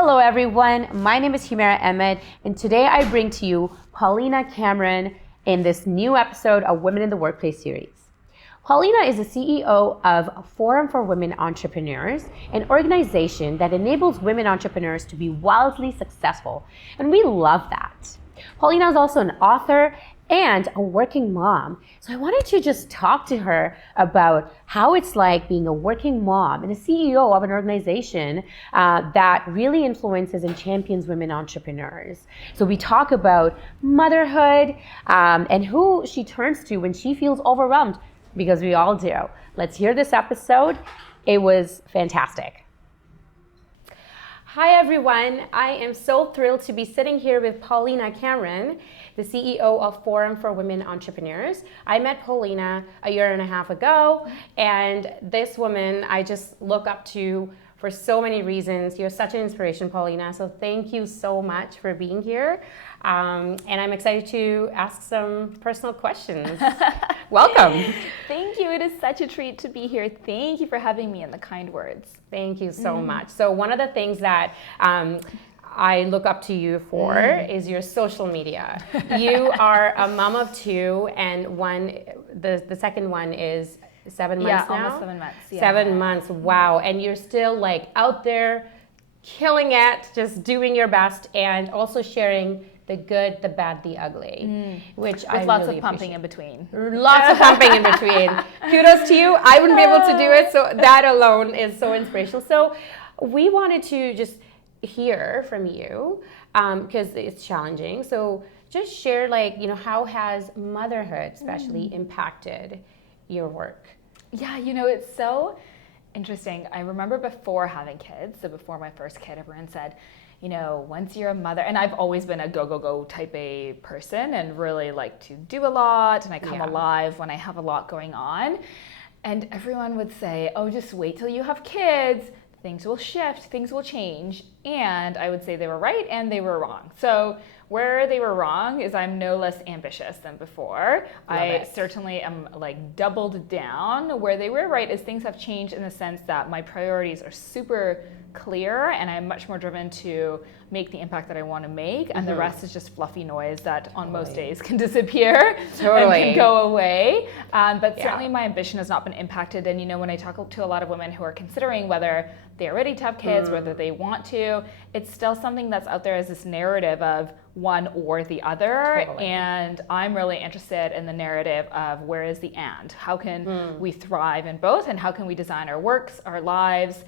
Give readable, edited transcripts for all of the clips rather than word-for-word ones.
Hello everyone, my name is Humaira Ahmed, and today I bring to you Paulina Cameron in this new episode of Women in the Workplace series. Paulina is the CEO of Forum for Women Entrepreneurs, an organization that enables women entrepreneurs to be wildly successful, and we love that. Paulina is also an author and a working mom. So I wanted to just talk to her about how it's like being a working mom and a CEO of an organization that really influences and champions women entrepreneurs. So we talk about motherhood and who she turns to when she feels overwhelmed, because we all do. Let's hear this episode. It was fantastic. Hi everyone, I am so thrilled to be sitting here with Paulina Cameron, the CEO of Forum for Women Entrepreneurs. I met Paulina a year and a half ago, and this woman I just look up to for so many reasons. You're such an inspiration, Paulina, so thank you so much for being here. And I'm excited to ask some personal questions. Welcome. Thank you. It is such a treat to be here. Thank you for having me and the kind words. Thank you so much. So one of the things that I look up to you for is your social media. You are a mom of two, and the second one is 7 months now? Yeah, almost 7 months. Yeah. 7 months, wow. And you're still like out there killing it, just doing your best, and also sharing the good, the bad, the ugly, which I With lots really of pumping appreciate. in between. Lots of pumping in between. Kudos to you. I wouldn't be able to do it, so that alone is so inspirational. So we wanted to just hear from you because it's challenging. So just share, how has motherhood especially impacted your work? Yeah, it's so interesting. I remember before having kids, so before my first kid, everyone said, once you're a mother, and I've always been a go type A person and really like to do a lot, and I come alive when I have a lot going on. And everyone would say, oh, just wait till you have kids, things will shift, things will change. And I would say they were right and they were wrong. So where they were wrong is I'm no less ambitious than before. I certainly am doubled down. Where they were right is things have changed in the sense that my priorities are super clear and I'm much more driven to make the impact that I want to make, and the rest is just fluffy noise that on most days can disappear and can go away. But certainly my ambition has not been impacted. And when I talk to a lot of women who are considering whether they're ready to have kids, whether they want to, it's still something that's out there as this narrative of one or the other. And I'm really interested in the narrative of where is the and? How can we thrive in both, and how can we design our works, our lives,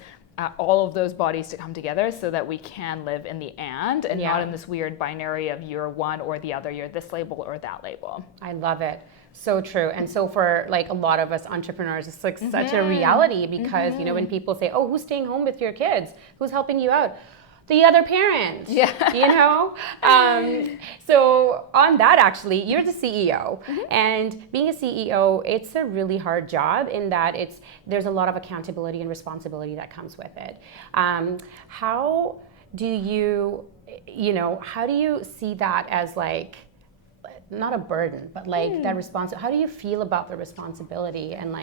all of those bodies to come together so that we can live in the and not in this weird binary of you're one or the other, you're this label or that label. I love it. So true. And so for a lot of us entrepreneurs, it's such a reality because, when people say, oh, who's staying home with your kids? Who's helping you out? The other parent, so on that, actually, you're the CEO, and being a CEO, it's a really hard job in that there's a lot of accountability and responsibility that comes with it. How do you see that as not a burden, but that how do you feel about the responsibility and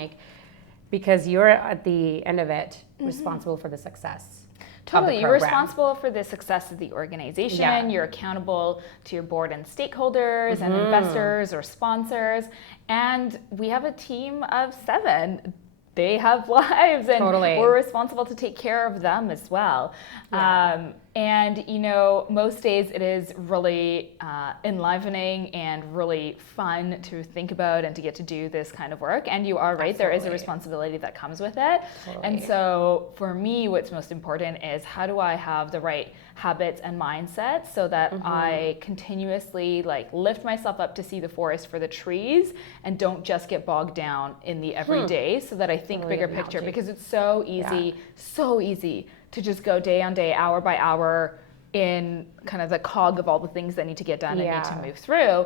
because you're at the end of it responsible for the success? Totally. You're responsible for the success of the organization. Yeah. You're accountable to your board and stakeholders and investors or sponsors. And we have a team of 7. They have lives, and we're responsible to take care of them as well. Yeah. And most days it is really enlivening and really fun to think about and to get to do this kind of work. And you are right, there is a responsibility that comes with it. And so for me, what's most important is how do I have the right habits and mindsets so that I continuously lift myself up to see the forest for the trees and don't just get bogged down in the everyday, so that I think bigger picture, because it's so easy to just go day on day, hour by hour in kind of the cog of all the things that need to get done and need to move through.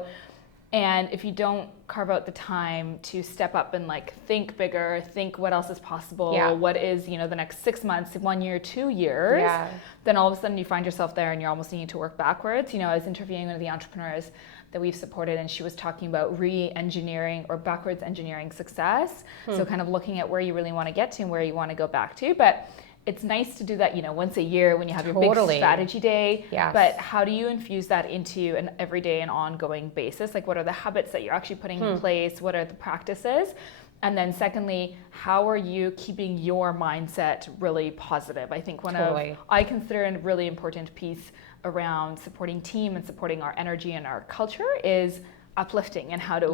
And if you don't carve out the time to step up and think bigger, think what else is possible, what is, the next 6 months, 1 year, 2 years, then all of a sudden you find yourself there and you're almost needing to work backwards. I was interviewing one of the entrepreneurs that we've supported, and she was talking about re-engineering or backwards engineering success. So kind of looking at where you really want to get to and where you want to go back to. But it's nice to do that, once a year when you have your big Totally. strategy day. Yes. But how do you infuse that into an everyday and ongoing basis? Like, what are the habits that you're actually putting in place? What are the practices? And then secondly, how are you keeping your mindset really positive? I think I consider a really important piece around supporting team and supporting our energy and our culture is uplifting, and how do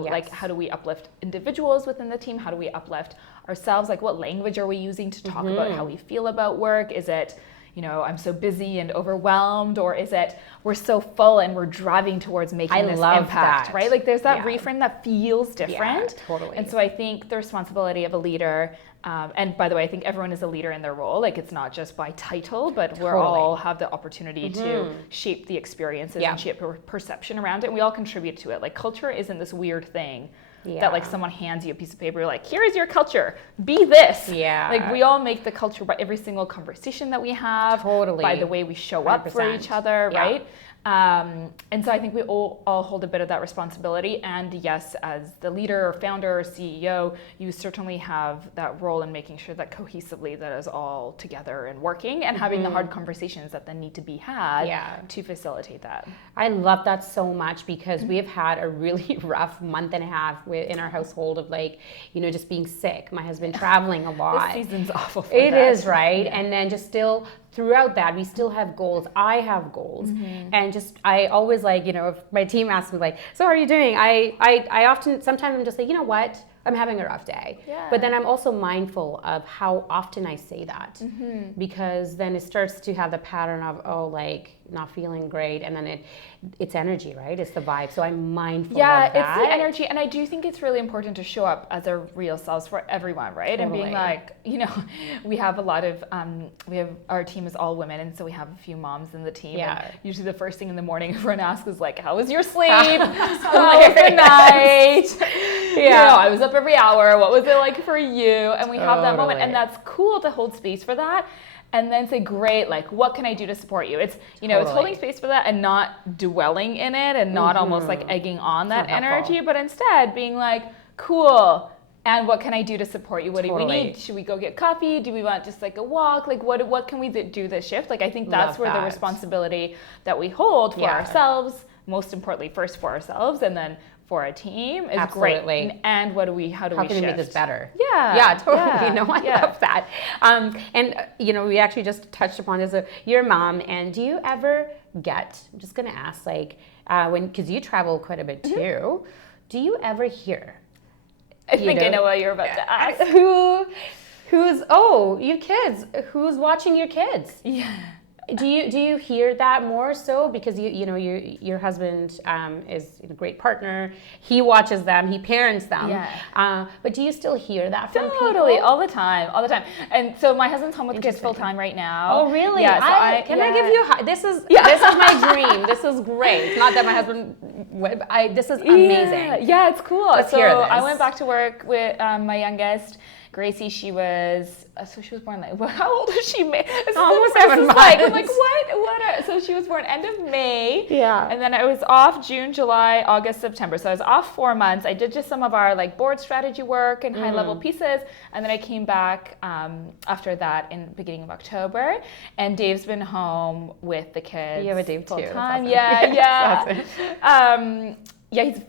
we uplift individuals within the team? How do we uplift ourselves? Like, what language are we using to talk about how we feel about work? Is it, I'm so busy and overwhelmed, or is it we're so full and we're driving towards making this impact, right? Like, there's that reframe that feels different. Yeah, totally. And so I think the responsibility of a leader, and by the way, I think everyone is a leader in their role. Like, it's not just by title, but we all have the opportunity to shape the experiences and shape perception around it. And we all contribute to it. Like, culture isn't this weird thing that like someone hands you a piece of paper, like, here is your culture, be this. Yeah. Like, we all make the culture by every single conversation that we have, by the way we show 100%. Up for each other, right? And so I think we all hold a bit of that responsibility. And yes, as the leader or founder or CEO, you certainly have that role in making sure that cohesively that is all together and working, and having the hard conversations that then need to be had to facilitate that. I love that so much, because we have had a really rough month and a half in our household of, like, just being sick. My husband traveling a lot. This season's awful for It that. is, right? Yeah. And then just still throughout that, we still have goals. I have goals. And I always, like, if my team asks me, like, so how are you doing? I often, sometimes I'm just like, you know what? I'm having a rough day. Yeah. But then I'm also mindful of how often I say that, because then it starts to have the pattern of, like, not feeling great, and then it's energy, right? It's the vibe. So I'm mindful of that. Yeah, it's the energy, and I do think it's really important to show up as our real selves for everyone, right? Totally. And being like, we have a lot of, our team is all women, and so we have a few moms in the team. Yeah. And usually the first thing in the morning everyone asks is like, how was your sleep? How was the night? Yeah. I was up every hour. What was it like for you? And we have that moment, and that's cool to hold space for that. And then say, great, like, what can I do to support you? It's, it's holding space for that and not dwelling in it, and not almost like egging on that energy, but instead being like, cool, and what can I do to support you? What do we need? Should we go get coffee? Do we want just like a walk? Like, what can we do this shift? Like, I think that's where the responsibility that we hold for ourselves, most importantly, first for ourselves, and then for a team is great. And how do we can shift? we make this better? Yeah, totally. I love that. And we actually just touched upon this. You're a mom, and do you ever get? I'm just gonna ask, like, because you travel quite a bit too. Do you ever hear? I think I know what you're about to ask. Who's you kids? Who's watching your kids? Yeah. Do you hear that more so because your husband is a great partner. He watches them. He parents them. Yeah. But do you still hear that from people? Totally, all the time. And so my husband's home with the kids full time right now. Oh, really? Yeah. So I give you this is my dream. This is great. Not that my husband. This is amazing. Yeah, it's cool. Let's hear this. I went back to work with my youngest. Gracie, she was born like, how old is she? Almost 7 months. I'm like, what? So she was born end of May. Yeah. And then I was off June, July, August, September. So I was off 4 months. I did just some of our like board strategy work and high level pieces. And then I came back after that in the beginning of October. And Dave's been home with the kids. You have a Dave full too. time. Awesome. Yeah. Awesome. Yeah, he's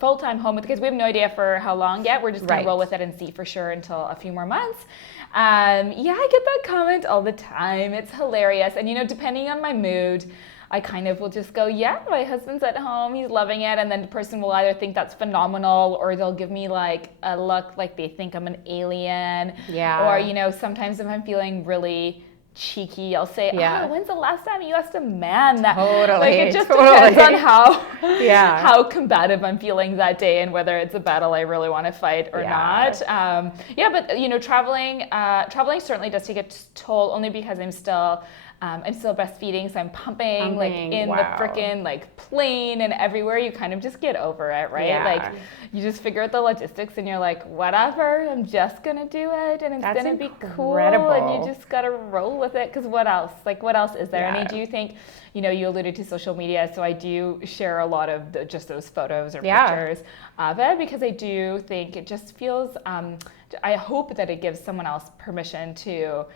full-time home with the kids. We have no idea for how long yet. We're just going to roll with it and see for sure until a few more months. I get that comment all the time. It's hilarious. And, depending on my mood, I kind of will just go, yeah, my husband's at home. He's loving it. And then the person will either think that's phenomenal, or they'll give me like a look like they think I'm an alien. Yeah. Or, sometimes if I'm feeling really cheeky, I'll say, when's the last time you asked a man that? Totally. Like, it just depends on how combative I'm feeling that day, and whether it's a battle I really want to fight or not. But traveling certainly does take a toll, only because I'm still breastfeeding, so I'm pumping like in the frickin' like plane and everywhere. You kind of just get over it, right? Yeah. Like, you just figure out the logistics, and you're like, whatever, I'm just gonna do it, and it's gonna be cool, and you just gotta roll with it, because what else? Like, what else is there? And I do think, you alluded to social media, so I do share a lot of just those photos or pictures of it, because I do think it just feels, I hope that it gives someone else permission to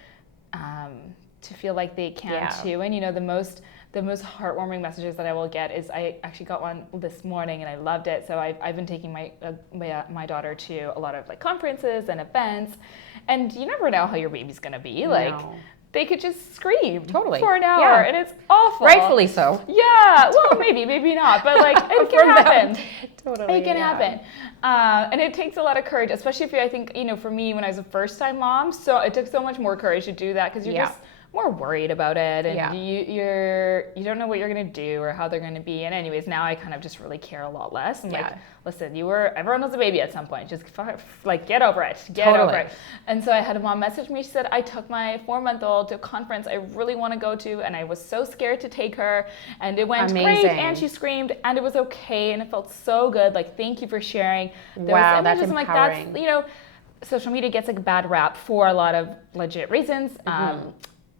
to feel like they can too. And you know, the most heartwarming messages that I will get is, I actually got one this morning and I loved it. So I've been taking my daughter to a lot of like conferences and events, and you never know how your baby's gonna be. Like, they could just scream for an hour, and it's awful. Rightfully so. Yeah, well, maybe not, but like it can happen. Totally, it can happen. And it takes a lot of courage, especially if I think, you know, for me, when I was a first-time mom, so it took so much more courage to do that, because you're just more worried about it, and you don't know what you're gonna do or how they're gonna be. And anyways, now I kind of just really care a lot less. I'm like, listen, everyone was a baby at some point. Just like get over it. Get over it. And so I had a mom message me. She said, I took my 4-month-old to a conference I really want to go to, and I was so scared to take her, and it went great, and she screamed, and it was okay, and it felt so good. Like, thank you for sharing those images. That's empowering. Like, that's, you know, social media gets like a bad rap for a lot of legit reasons.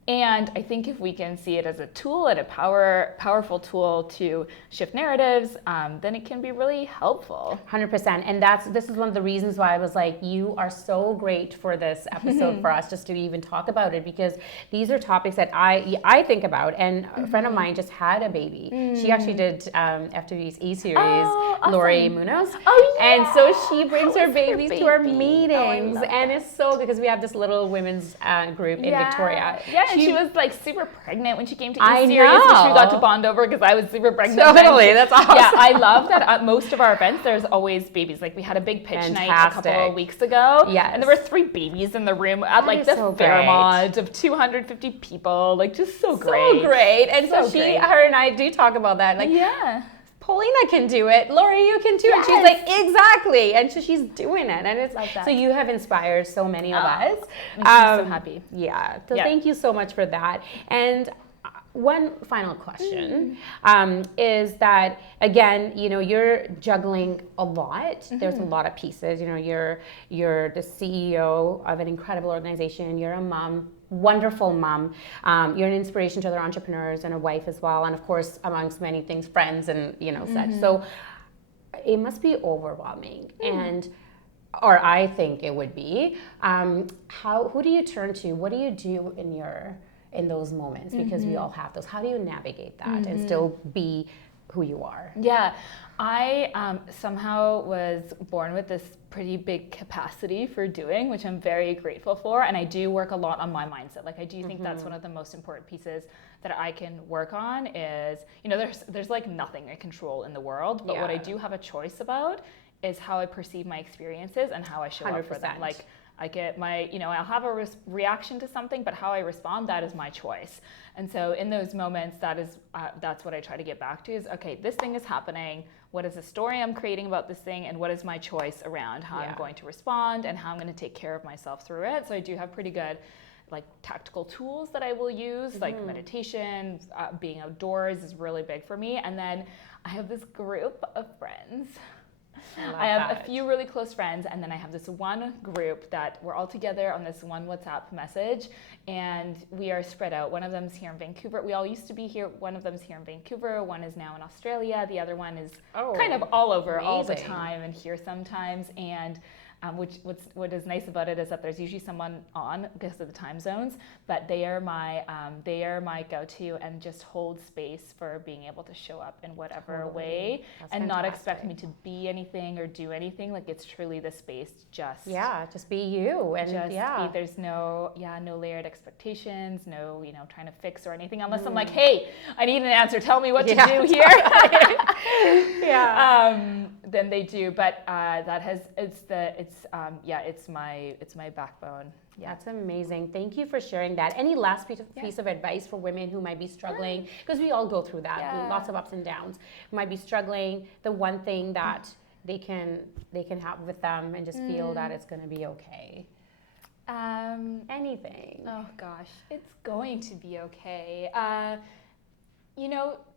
And I think if we can see it as a tool and a powerful tool to shift narratives, then it can be really helpful. 100%. And this is one of the reasons why I was like, you are so great for this episode for us, just to even talk about it, because these are topics that I think about. And a friend of mine just had a baby. She actually did FWE's E-Series, awesome. Lori Munoz. Oh, yeah. And so she brings her babies to our meetings. And it's so, because we have this little women's group in Victoria. Yeah. And she was like super pregnant when she came to E-Series, which we got to bond over because I was super pregnant. Totally, that's awesome. Yeah, I love that at most of our events, there's always babies. Like, we had a big pitch night a couple of weeks ago. Yes. And there were 3 babies in the room at like the Fairmont of 250 people. Like, just so great. So great. And so her and I do talk about that. Like, Paulina can do it. Lori, you can do it. She's like, exactly. And so she's doing it. And it's like that. So you have inspired so many of us. Makes me so happy. Yeah. So thank you so much for that. And one final question is that, again, you know, you're juggling a lot. There's a lot of pieces. You know, you're the CEO of an incredible organization. You're a mom. Wonderful mom. You're an inspiration to other entrepreneurs, and a wife as well, and of course, amongst many things, friends and such. So it must be overwhelming, or I think it would be. Who do you turn to? What do you do in those moments? Because we all have those. How do you navigate that and still be who you are? Yeah, I somehow was born with this pretty big capacity for doing, which I'm very grateful for. And I do work a lot on my mindset. Like, I do think that's one of the most important pieces that I can work on is, you know, there's like nothing I control in the world, but what I do have a choice about is how I perceive my experiences and how I show 100%. Up for them. Like, I get my, you know, I'll have a reaction to something, but how I respond, that is my choice. And so in those moments, that's what I try to get back to is, okay, this thing is happening. What is the story I'm creating about this thing? And what is my choice around how I'm going to respond and how I'm going to take care of myself through it? So I do have pretty good like tactical tools that I will use, like meditation, being outdoors is really big for me. And then I have this group of friends. I have a few really close friends, and then I have this one group that we're all together on this one WhatsApp message, and we are spread out. One of them is here in Vancouver. We all used to be here. One of them is here in Vancouver. One is now in Australia. The other one is kind of all over all the time and here sometimes. And what is nice about it is that there's usually someone on because of the time zones, but they are my go-to and just hold space for being able to show up in whatever way. That's and fantastic. Not expect me to be anything or do anything. Like, it's truly the space just be you, and just be. There's no layered expectations, no trying to fix or anything, unless I'm like, hey, I need an answer, tell me what to do here. Then they do, but it's my backbone. Yeah. That's amazing. Thank you for sharing that. Any last piece of advice for women who might be struggling? Because we all go through that, lots of ups and downs. Might be struggling. The one thing that they can have with them and just feel that it's going to be okay. Anything. Oh gosh, it's going to be okay.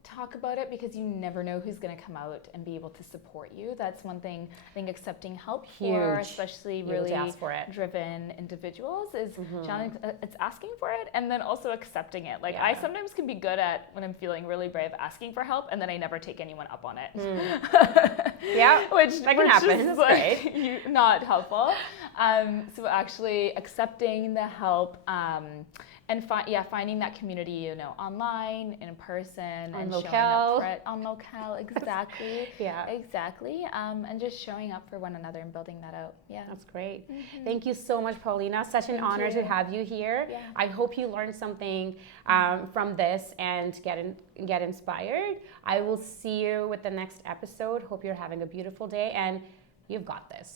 Talk about it, because you never know who's going to come out and be able to support you. That's one thing I think accepting help for, especially really driven individuals, is challenging. It's asking for it and then also accepting it. Like, I sometimes can be good at, when I'm feeling really brave, asking for help, and then I never take anyone up on it. Which that can happen. Like, not helpful. So actually accepting the help And finding that community, you know, online, in person, On and Locelle. showing up on Locale, exactly. Yeah. Exactly. And just showing up for one another and building that out. Yeah. That's great. Thank you so much, Paulina. Such an honor to have you here. Yeah. I hope you learned something from this and get inspired. I will see you with the next episode. Hope you're having a beautiful day, and you've got this.